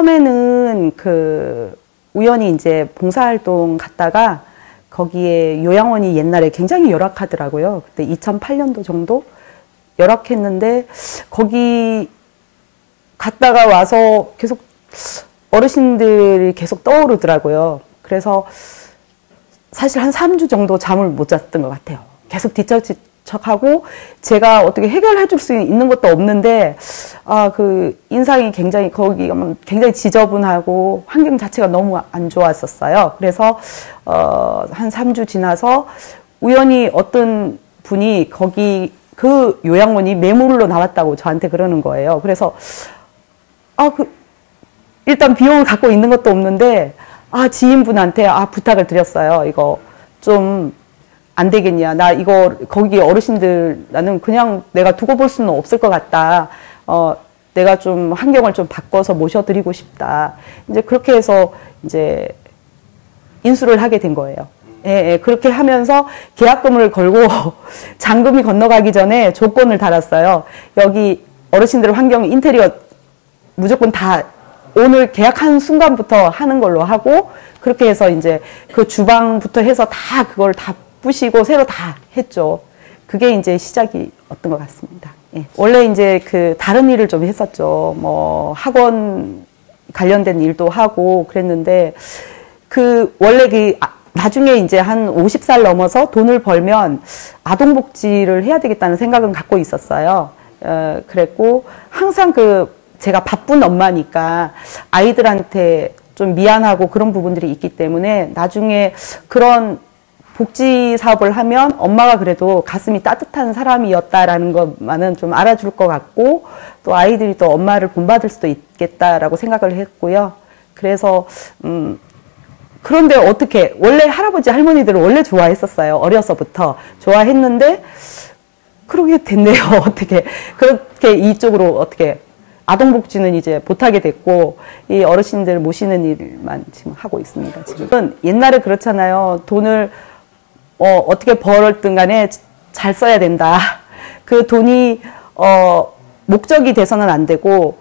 처음에는 우연히 이제 봉사활동 갔다가 거기에 요양원이 옛날에 굉장히 열악하더라고요. 그때 2008년도 정도 열악했는데 거기 갔다가 와서 계속 어르신들이 계속 떠오르더라고요. 그래서 사실 한 3주 정도 잠을 못 잤던 것 같아요. 계속 뒤척뒤척하고 제가 어떻게 해결해 줄 수 있는 것도 없는데 인상이 굉장히 거기가 굉장히 지저분하고 환경 자체가 너무 안 좋았었어요. 그래서 한 3주 지나서 우연히 어떤 분이 거기 그 요양원이 매물로 나왔다고 저한테 그러는 거예요. 그래서 일단 비용을 갖고 있는 것도 없는데 지인분한테 부탁을 드렸어요. 이거 좀 안 되겠냐. 나 이거 거기 어르신들 나는 그냥 내가 두고 볼 수는 없을 것 같다. 내가 좀 환경을 좀 바꿔서 모셔드리고 싶다. 이제 그렇게 해서 이제 인수를 하게 된 거예요. 예, 그렇게 하면서 계약금을 걸고 잔금이 건너가기 전에 조건을 달았어요. 여기 어르신들 환경 인테리어 무조건 다 오늘 계약한 순간부터 하는 걸로 하고 그렇게 해서 이제 그 주방부터 해서 다 그걸 다 부시고 새로 다 했죠. 그게 이제 시작이었던 것 같습니다. 예. 원래 이제 다른 일을 좀 했었죠. 뭐 학원 관련된 일도 하고 그랬는데 원래 나중에 이제 한 50살 넘어서 돈을 벌면 아동복지를 해야 되겠다는 생각은 갖고 있었어요. 그랬고 항상 제가 바쁜 엄마니까 아이들한테 좀 미안하고 그런 부분들이 있기 때문에 나중에 그런 복지 사업을 하면 엄마가 그래도 가슴이 따뜻한 사람이었다라는 것만은 좀 알아줄 것 같고 또 아이들이 또 엄마를 본받을 수도 있겠다라고 생각을 했고요. 그래서 그런데 어떻게 원래 할아버지 할머니들을 원래 좋아했었어요. 어려서부터 좋아했는데 그러게 됐네요. 어떻게 그렇게 이쪽으로 어떻게 아동복지는 이제 못하게 됐고 이 어르신들 모시는 일만 지금 하고 있습니다. 지금은 옛날에 그렇잖아요. 돈을 어떻게 벌었든 간에 잘 써야 된다. 그 돈이 목적이 돼서는 안 되고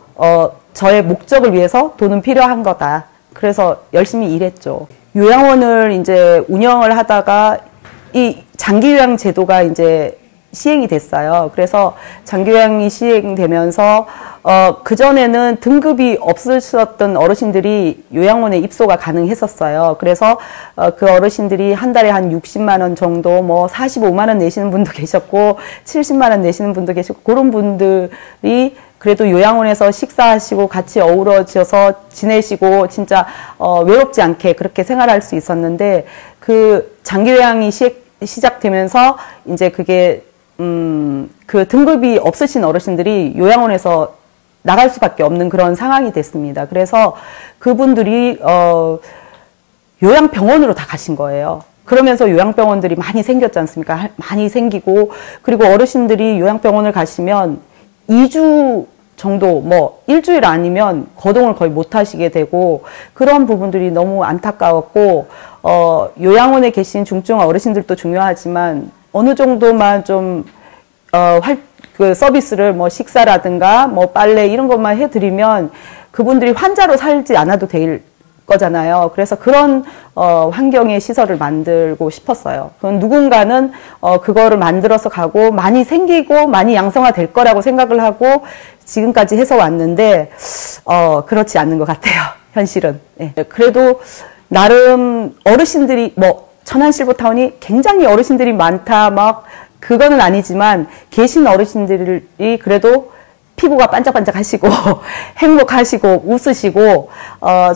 저의 목적을 위해서 돈은 필요한 거다. 그래서 열심히 일했죠. 요양원을 이제 운영을 하다가 이 장기요양 제도가 이제 시행이 됐어요. 그래서 장기요양이 시행되면서 그전에는 등급이 없으셨던 어르신들이 요양원에 입소가 가능했었어요. 그래서 그 어르신들이 한 달에 한 60만 원 정도, 뭐 45만 원 내시는 분도 계셨고 70만 원 내시는 분도 계시고 그런 분들이 그래도 요양원에서 식사하시고 같이 어우러져서 지내시고 진짜 외롭지 않게 그렇게 생활할 수 있었는데 장기요양이 시작되면서 이제 그게 그 등급이 없으신 어르신들이 요양원에서 나갈 수밖에 없는 그런 상황이 됐습니다. 그래서 그분들이 요양병원으로 다 가신 거예요. 그러면서 요양병원들이 많이 생겼지 않습니까? 많이 생기고 그리고 어르신들이 요양병원을 가시면 2주 정도 뭐 일주일 아니면 거동을 거의 못 하시게 되고 그런 부분들이 너무 안타까웠고 요양원에 계신 중증 어르신들도 중요하지만 어느 정도만 좀 서비스를 뭐 식사라든가 뭐 빨래 이런 것만 해드리면 그분들이 환자로 살지 않아도 될 거잖아요. 그래서 그런 환경의 시설을 만들고 싶었어요. 그건 누군가는 그거를 만들어서 가고 많이 생기고 많이 양성화 될 거라고 생각을 하고 지금까지 해서 왔는데 그렇지 않는 것 같아요. 현실은. 네. 그래도 나름 어르신들이 천안실버타운이 굉장히 어르신들이 많다 그거는 아니지만 계신 어르신들이 그래도 피부가 반짝반짝 하시고 행복하시고 웃으시고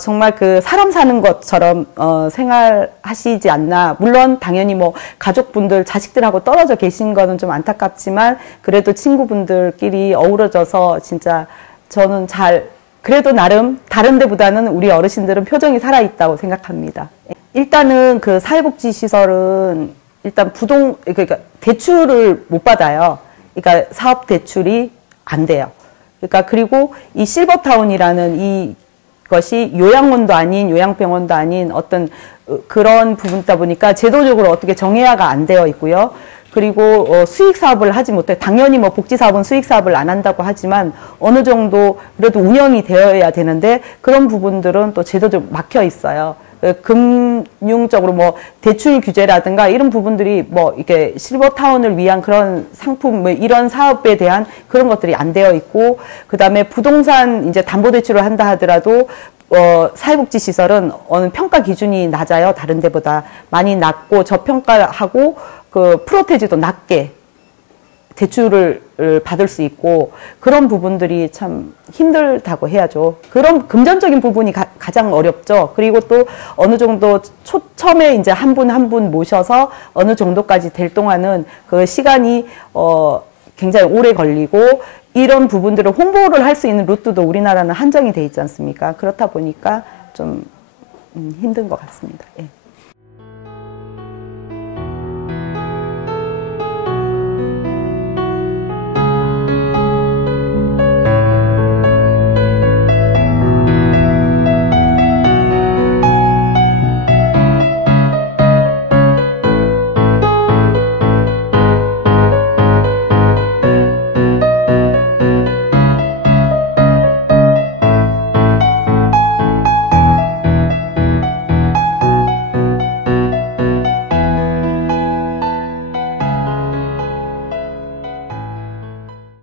정말 사람 사는 것처럼 생활하시지 않나. 물론 당연히 가족분들 자식들하고 떨어져 계신 거는 좀 안타깝지만 그래도 친구분들끼리 어우러져서 진짜 저는 그래도 나름 다른 데보다는 우리 어르신들은 표정이 살아있다고 생각합니다. 일단은 사회복지시설은 일단 그러니까 대출을 못 받아요. 그러니까 사업 대출이 안 돼요. 그러니까 그리고 이 실버타운이라는 이것이 요양원도 아닌 요양병원도 아닌 어떤 그런 부분이다 보니까 제도적으로 어떻게 정예화가 안 되어 있고요. 그리고 수익 사업을 하지 못해. 당연히 뭐 복지 사업은 수익 사업을 안 한다고 하지만 어느 정도 그래도 운영이 되어야 되는데 그런 부분들은 또 제도적으로 막혀 있어요. 금융적으로 뭐 대출 규제라든가 이런 부분들이 뭐 이렇게 실버타운을 위한 그런 상품 뭐 이런 사업에 대한 그런 것들이 안 되어 있고, 그다음에 부동산 이제 담보대출을 한다 하더라도 사회복지 시설은 어느 평가 기준이 낮아요. 다른 데보다 많이 낮고 저평가하고 그 프로테지도 낮게 대출을 받을 수 있고, 그런 부분들이 참 힘들다고 해야죠. 그런 금전적인 부분이 가장 어렵죠. 그리고 또 어느 정도 처음에 이제 한 분 한 분 모셔서 어느 정도까지 될 동안은 그 시간이 굉장히 오래 걸리고, 이런 부분들을 홍보를 할 수 있는 루트도 우리나라는 한정이 돼 있지 않습니까? 그렇다 보니까 좀 힘든 것 같습니다. 예.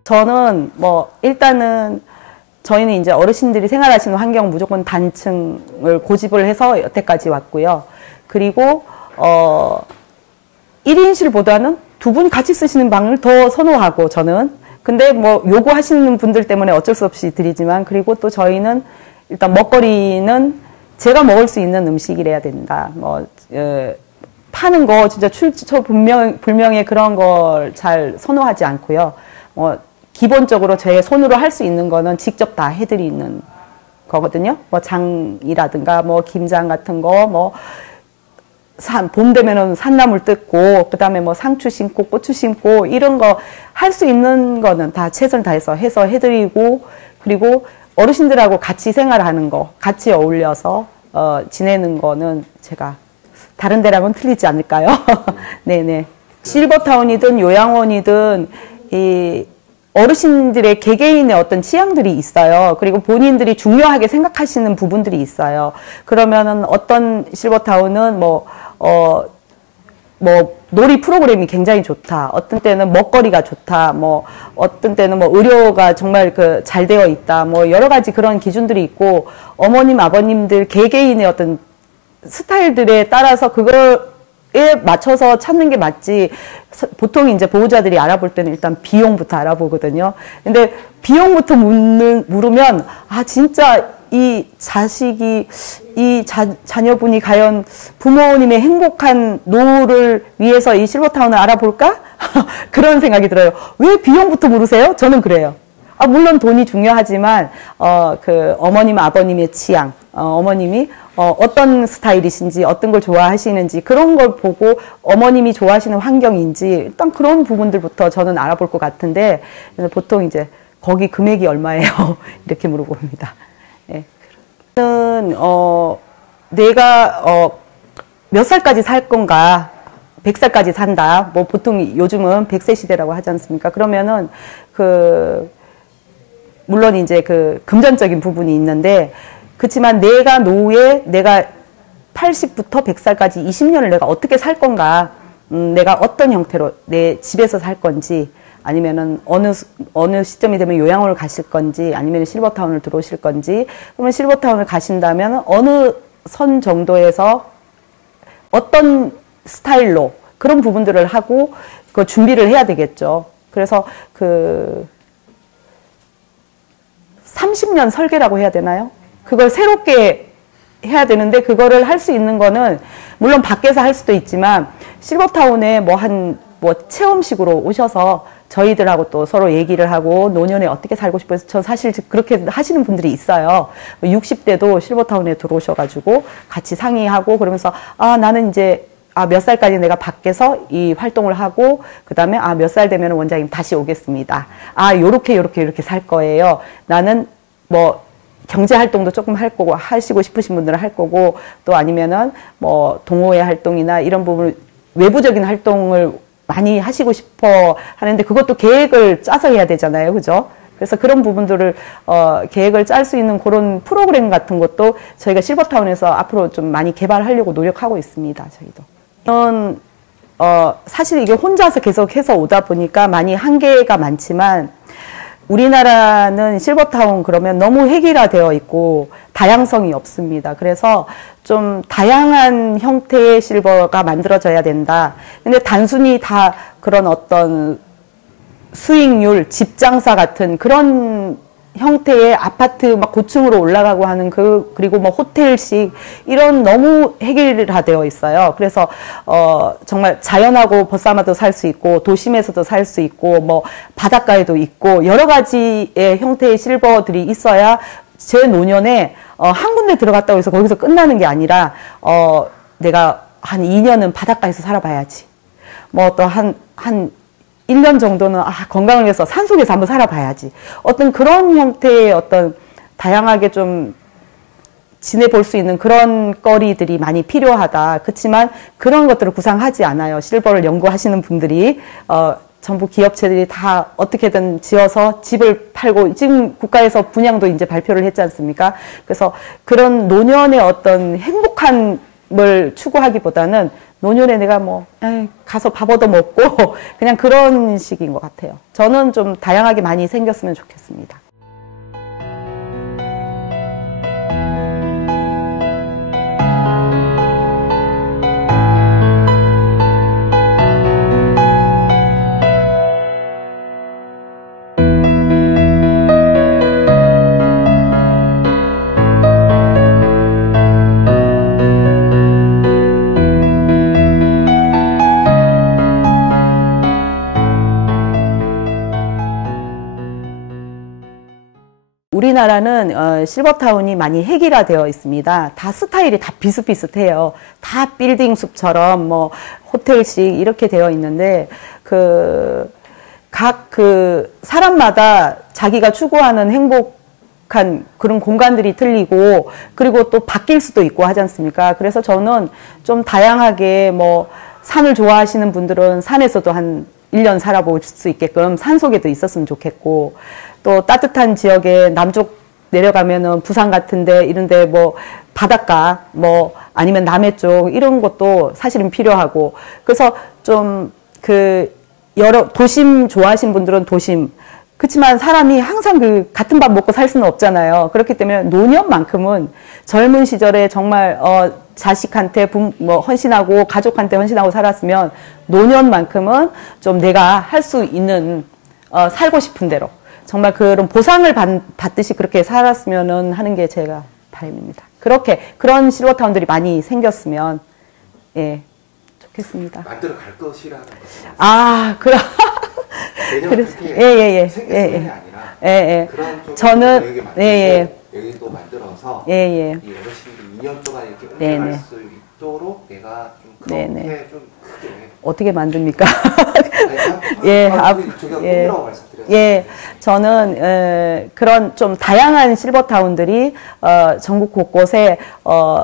저는 뭐 일단은 저희는 이제 어르신들이 생활하시는 환경 무조건 단층을 고집을 해서 여태까지 왔고요. 그리고 1인실보다는 두 분이 같이 쓰시는 방을 더 선호하고, 저는 근데 뭐 요구하시는 분들 때문에 어쩔 수 없이 드리지만, 그리고 또 저희는 일단 먹거리는 제가 먹을 수 있는 음식이래야 된다. 뭐 파는 거 진짜 출처 불명의 그런 걸 잘 선호하지 않고요. 기본적으로 제 손으로 할 수 있는 거는 직접 다 해드리는 거거든요. 뭐 장이라든가 뭐 김장 같은 거, 뭐 봄 되면은 산나물 뜯고, 그 다음에 뭐 상추 심고 고추 심고 이런 거 할 수 있는 거는 다 최선을 다해서 해서 해드리고, 그리고 어르신들하고 같이 생활하는 거, 같이 어울려서 지내는 거는 제가 다른 데랑은 틀리지 않을까요? 네네. 실버타운이든 요양원이든 이 어르신들의 개개인의 어떤 취향들이 있어요. 그리고 본인들이 중요하게 생각하시는 부분들이 있어요. 그러면은 어떤 실버타운은 뭐 놀이 프로그램이 굉장히 좋다. 어떤 때는 먹거리가 좋다. 뭐 어떤 때는 뭐 의료가 정말 잘 되어 있다. 뭐 여러 가지 그런 기준들이 있고, 어머님, 아버님들 개개인의 어떤 스타일들에 따라서 그거에 맞춰서 찾는 게 맞지. 보통 이제 보호자들이 알아볼 때는 일단 비용부터 알아보거든요. 근데 비용부터 물으면, 아, 진짜 이 자식이, 자녀분이 과연 부모님의 행복한 노후를 위해서 이 실버타운을 알아볼까? 그런 생각이 들어요. 왜 비용부터 물으세요? 저는 그래요. 물론 돈이 중요하지만, 어머님, 아버님의 취향, 어머님이 어떤 스타일이신지, 어떤 걸 좋아하시는지, 그런 걸 보고 어머님이 좋아하시는 환경인지, 일단 그런 부분들부터 저는 알아볼 것 같은데, 보통 이제, 거기 금액이 얼마예요? 이렇게 물어봅니다. 예. 내가, 몇 살까지 살 건가? 100살까지 산다. 뭐, 보통 요즘은 100세 시대라고 하지 않습니까? 그러면은, 물론 이제 금전적인 부분이 있는데, 그렇지만 내가 노후에 내가 80부터 100살까지 20년을 내가 어떻게 살 건가, 내가 어떤 형태로 내 집에서 살 건지, 아니면은 어느 시점이 되면 요양원을 가실 건지, 아니면 실버타운을 들어오실 건지, 그러면 실버타운을 가신다면 어느 선 정도에서 어떤 스타일로 그런 부분들을 하고 그 준비를 해야 되겠죠. 그래서 30년 설계라고 해야 되나요? 그걸 새롭게 해야 되는데, 그거를 할 수 있는 거는 물론 밖에서 할 수도 있지만, 실버타운에 체험식으로 오셔서 저희들하고 또 서로 얘기를 하고, 노년에 어떻게 살고 싶어요? 저 사실 그렇게 하시는 분들이 있어요. 60대도 실버타운에 들어오셔가지고 같이 상의하고, 그러면서 나는 이제 몇 살까지 내가 밖에서 이 활동을 하고, 그 다음에 몇 살 되면 원장님 다시 오겠습니다. 요렇게 살 거예요. 나는 경제 활동도 조금 할 거고, 하시고 싶으신 분들은 할 거고, 또 아니면은 동호회 활동이나 이런 부분, 외부적인 활동을 많이 하시고 싶어 하는데 그것도 계획을 짜서 해야 되잖아요. 그죠? 그래서 그런 부분들을 계획을 짤 수 있는 그런 프로그램 같은 것도 저희가 실버타운에서 앞으로 좀 많이 개발하려고 노력하고 있습니다. 저희도. 저는 사실 이게 혼자서 계속해서 오다 보니까 많이 한계가 많지만 우리나라는 실버타운 그러면 너무 획일화되어 있고 다양성이 없습니다. 그래서 좀 다양한 형태의 실버가 만들어져야 된다. 근데 단순히 다 그런 어떤 수익률, 집장사 같은 그런 형태의 아파트 막 고층으로 올라가고 하는 그리고 뭐 호텔식 이런 너무 획일화되어 있어요. 그래서 정말 자연하고 벗삼아도 살 수 있고 도심에서도 살 수 있고 뭐 바닷가에도 있고 여러 가지의 형태의 실버들이 있어야 제 노년에 한 군데 들어갔다고 해서 거기서 끝나는 게 아니라 내가 한 2년은 바닷가에서 살아봐야지. 뭐 또 한 1년 정도는 건강을 위해서 산속에서 한번 살아봐야지. 어떤 그런 형태의 어떤 다양하게 좀 지내볼 수 있는 그런 거리들이 많이 필요하다. 그렇지만 그런 것들을 구상하지 않아요. 실버를 연구하시는 분들이 전부 기업체들이 다 어떻게든 지어서 집을 팔고 지금 국가에서 분양도 이제 발표를 했지 않습니까? 그래서 그런 노년의 어떤 행복함을 추구하기보다는 노년에 내가 뭐 가서 밥 얻어 먹고 그냥 그런 식인 것 같아요. 저는 좀 다양하게 많이 생겼으면 좋겠습니다. 우리나라는 실버타운이 많이 획일화되어 있습니다. 다 스타일이 다 비슷비슷해요. 다 빌딩 숲처럼 뭐 호텔식 이렇게 되어 있는데 각 사람마다 자기가 추구하는 행복한 그런 공간들이 틀리고 그리고 또 바뀔 수도 있고 하지 않습니까? 그래서 저는 좀 다양하게 뭐 산을 좋아하시는 분들은 산에서도 한 1년 살아볼 수 있게끔 산속에도 있었으면 좋겠고 또 따뜻한 지역에 남쪽 내려가면은 부산 같은데 이런데 뭐 바닷가 뭐 아니면 남해 쪽 이런 것도 사실은 필요하고 그래서 좀 여러 도심 좋아하시는 분들은 도심 그렇지만 사람이 항상 같은 밥 먹고 살 수는 없잖아요. 그렇기 때문에 노년만큼은 젊은 시절에 정말 자식한테 헌신하고 가족한테 헌신하고 살았으면 노년만큼은 좀 내가 할 수 있는 살고 싶은 대로 정말 그런 보상을 받듯이 그렇게 살았으면 하는 게 제가 바람입니다. 그런 실버타운들이 많이 생겼으면 예 좋겠습니다. 만들어 갈 것이라는 거죠. 예예예. 생겼음이 아니라 그런 좀 저는 여기도 만들어서 이 예예. 어르신들 2년 동안 이렇게 운영할 수 있도록 내가 좀 그렇게 좀 크게 어떻게 만듭니까? 저는 그런 좀 다양한 실버타운들이 전국 곳곳에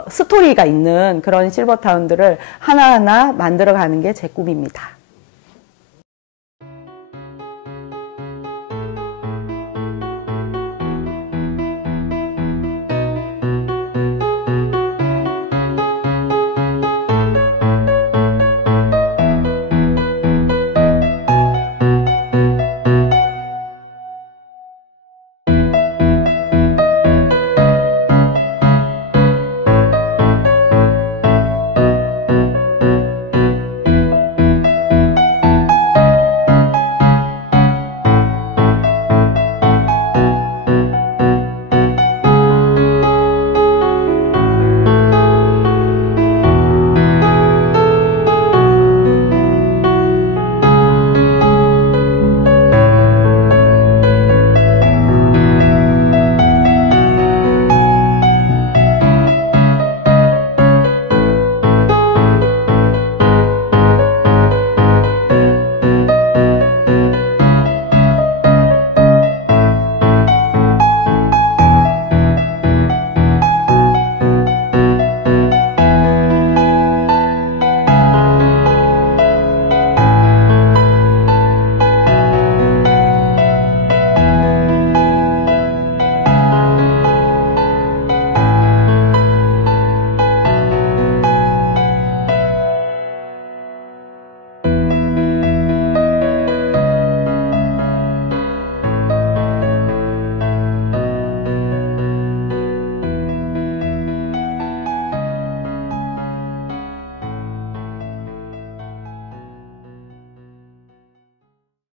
스토리가 있는 그런 실버타운들을 하나하나 만들어가는 게 제 꿈입니다.